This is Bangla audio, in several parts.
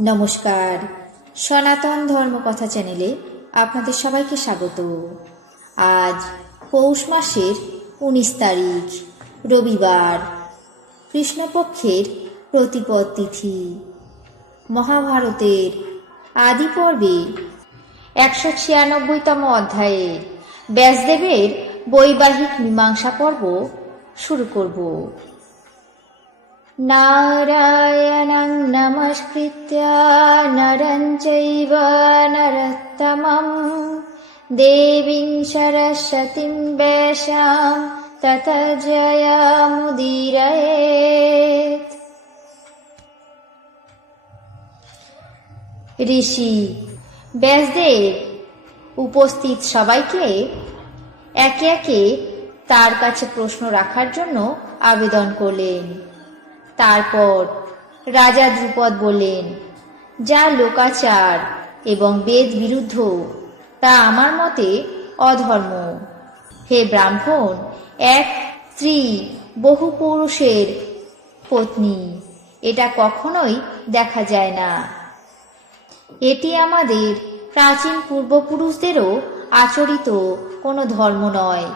নমস্কার। সনাতন ধর্ম কথা চ্যানেলে আপনাদের সবাইকে স্বাগত। আজ পৌষ মাসের উনিশ তারিখ, রবিবার। কৃষ্ণপক্ষের প্রতিপদ তিথি। মহাভারতের আদি পর্বে একশো ছিয়ানব্বইতম অধ্যায়ে ব্যাসদেবের বৈবাহিক মীমাংসা পর্ব শুরু করব। नारायणं नमस्कृत्य नरं चैव नरोत्तमं देवीं सरस्वतीं वेशां तत जयमुदीरयेत् ঋষি ব্যাসদেব উপস্থিত সবাইকে একে একে তার কাছে প্রশ্ন রাখার জন্য আবেদন করলেন তারপর রাজা দ্রুপদ বললেন, যা লোকাচার এবং বেদ বিরুদ্ধ, তা আমার মতে অধর্ম। হে ব্রাহ্মণ, এক স্ত্রী বহু পুরুষের পত্নী, এটা কখনোই দেখা যায় না। এটি আমাদের প্রাচীন পূর্বপুরুষদেরও আচরিত কোনো ধর্ম নয়।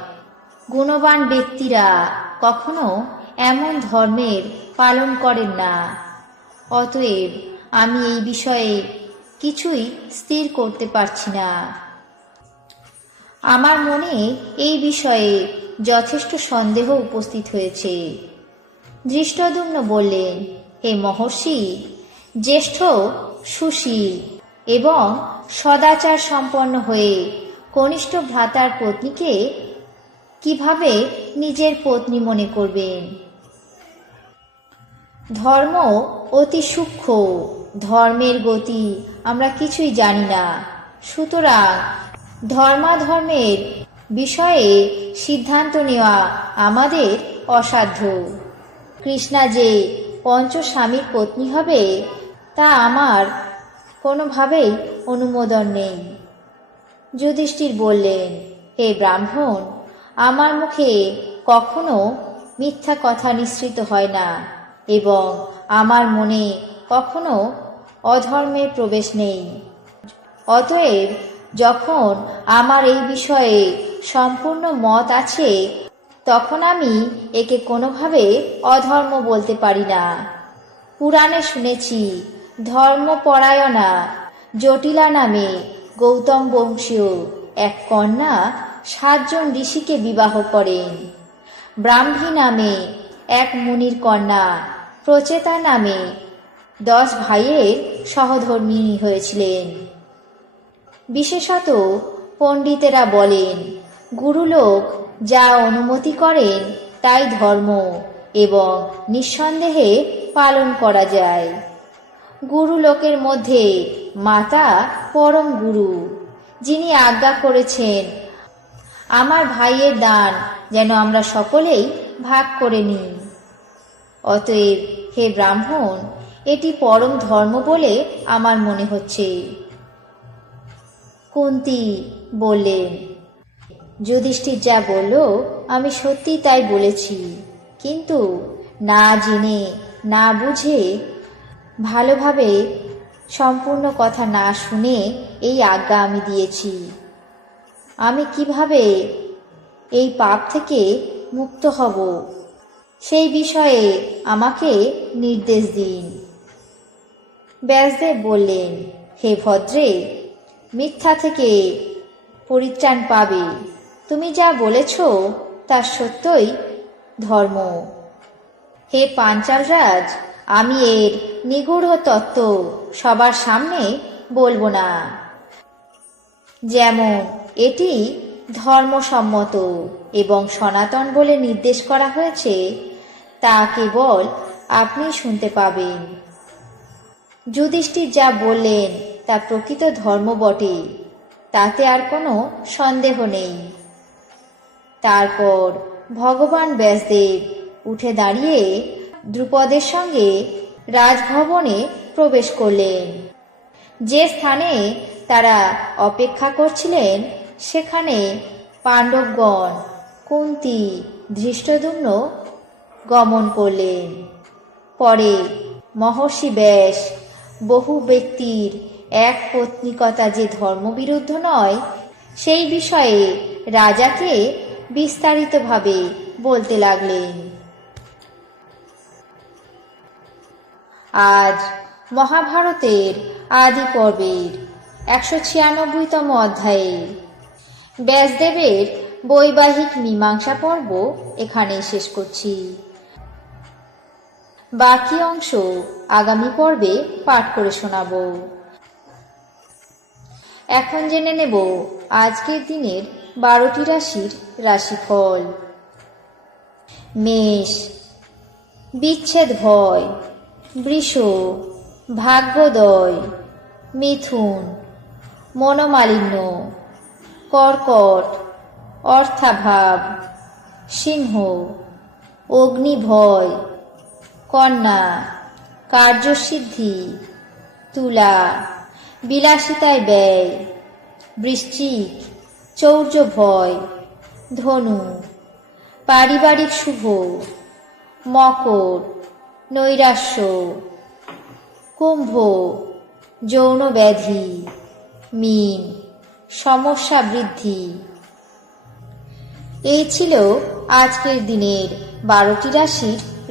গুণবান ব্যক্তিরা কখনো এমন ধর্মের পালন করেন না। অতএব আমি এই বিষয়ে কিছুই স্থির করতে পারছি না। আমার মনে এই বিষয়ে যথেষ্ট সন্দেহ উপস্থিত হয়েছে। দৃষ্টদুম্ন বললেন, হে মহর্ষি, জ্যেষ্ঠ, সুশীল এবং সদাচার সম্পন্ন হয়ে কনিষ্ঠ ভ্রাতার পত্নীকে কীভাবে নিজের পত্নী মনে করবেন? ধর্ম অতি সূক্ষ্ম। ধর্মের গতি আমরা কিছুই জানি না। সুতরাং ধর্মাধর্মের বিষয়ে সিদ্ধান্ত নেওয়া আমাদের অসাধ্য। কৃষ্ণা যে পঞ্চস্বামীর পত্নী হবে, তা আমার কোনোভাবেই অনুমোদন নেই। যুধিষ্ঠির বললেন, হে ব্রাহ্মণ, আমার মুখে কখনো মিথ্যা কথা নিঃসৃত হয় না। এবং আমার মনে কখনো অধর্মের প্রবেশ নেই। অতএব যখন আমার এই বিষয়ে সম্পূর্ণ মত আছে, তখন আমি একে কোনোভাবে অধর্ম বলতে পারি না। পুরাণে শুনেছি, ধর্মপরায়ণা জটিলা নামে গৌতম বংশীয় এক কন্যা সাতজন ঋষিকে বিবাহ করেন। ব্রাহ্মী নামে এক মুনির কন্যা প্রচেতা নামে দশ ভাইয়ের সহধর্মিণী হয়েছিলেন। বিশেষত পণ্ডিতেরা বলেন, গুরুলোক যা অনুমতি করেন তাই ধর্ম এবং নিঃসন্দেহে পালন করা যায়। গুরু লোকের মধ্যে মাতা পরম গুরু, যিনি আজ্ঞা করেছেন, আমার ভাইয়ের দান যেন আমরা সকলেই ভাগ করে নিই। অতএব, হে ব্রাহ্মণ, এটি পরম ধর্ম বলে আমার মনে হচ্ছে। কুন্তি বললেন, যুধিষ্ঠির যা বলল, আমি সত্যি তাই বলেছি। কিন্তু না জেনে, না বুঝে, ভালোভাবে সম্পূর্ণ কথা না শুনে এই আজ্ঞা আমি দিয়েছি। আমি কীভাবে এই পাপ থেকে মুক্ত হব? সেই বিষয়ে আমাকে নির্দেশ দিন। ব্যাসদেব বললেন, হে ভদ্রে, মিথ্যা থেকে পরিত্রাণ পাবে। তুমি যা বলেছ, তা সত্যই ধর্ম। হে পাঞ্চালরাজ, আমি এর নিগূঢ় তত্ত্ব সবার সামনে বলব না। যেমন এটি ধর্মসম্মত এবং সনাতন বলে নির্দেশ করা হয়েছে তা কেবল আপনি শুনতে পাবেন। যুধিষ্ঠির যা বললেন, তা প্রকৃত ধর্ম বটে, তাতে আর কোনো সন্দেহ নেই। তারপর ভগবান ব্যাসদেব উঠে দাঁড়িয়ে দ্রুপদের সঙ্গে রাজভবনে প্রবেশ করলেন। যে স্থানে তারা অপেক্ষা করছিলেন, সেখানে পাণ্ডবগণ, কুন্তি, ধৃষ্টদুম্ন গমন করলেন। পরে মহর্ষি ব্যাস বহু ব্যক্তির এক পত্নিকতা যে ধর্মবিরুদ্ধ নয়, সেই বিষয়ে রাজাকে বিস্তারিতভাবে বলতে লাগলেন। আজ মহাভারতের আদি পর্বের একশো ছিয়ানব্বইতম অধ্যায়ে ব্যাসদেবের বৈবাহিক মীমাংসা পর্ব এখানে শেষ করছি। বাকি অংশ আগামী পর্বে পাঠ করে শোনাব। এখন জেনে নেব আজকের দিনের বারোটি রাশির রাশিফল। মেষ, বিচ্ছেদ ভয়, বৃষ, ভাগ্যোদয়, মিথুন, মনোমালিন্য, কর্কট, অর্থাভাব, সিংহ, অগ্নিভয় কন্যা, কার্যসিদ্ধি, তুলা, বিলাসিতায় ব্যয়, বৃশ্চিক চৌর্য ভয় ধনু, পারিবারিক শুভ, মকর, নৈরাশ্য, কুম্ভ যৌন ব্যাধি মিন, সমস্যা বৃদ্ধি। এই ছিল আজকের দিনের বারোটি রাশির